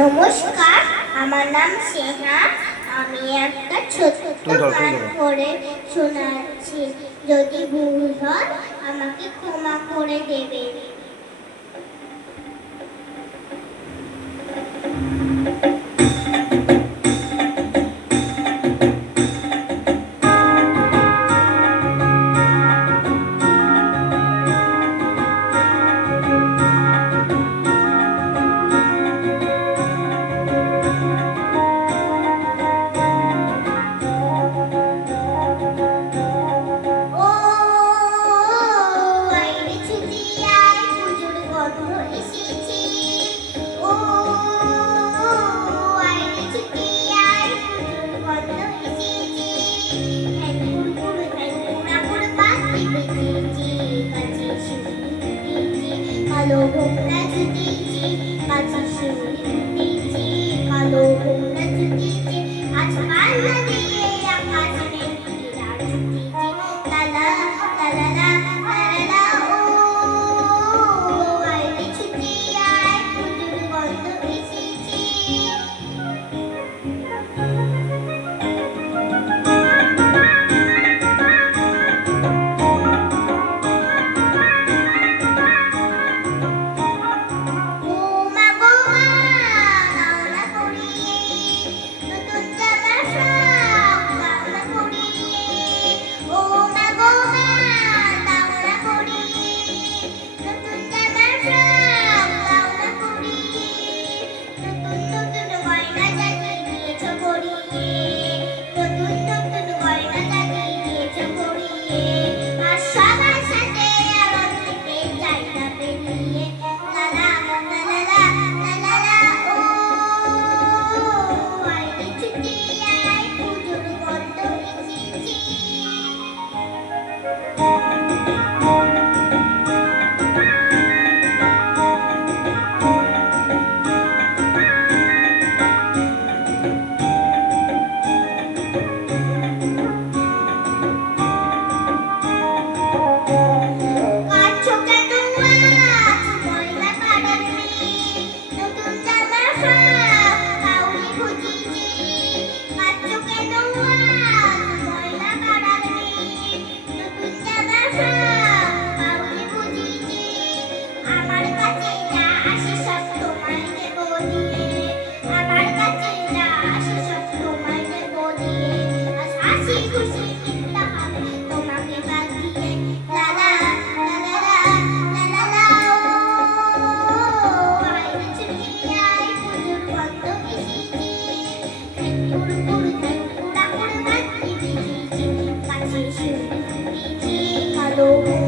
নমস্কার, আমার নাম স্নেহা। আমি একটা ছোট্ট গান করে শোনাচ্ছি। যদি ভুল হয় আমাকে ক্ষমা করে দেবে। কালো ভোমরা জুটিছি, কাছে শিউলি ফুটেছি, কালো ভোমরা জুটিছি, আজ পাল্লা দিয়ে আকাশে বিরাট জুটিছি, লালা লালা লালা ও আইরে ছুটি আয়, পুজোর গন্ধ এসেছি। Hello.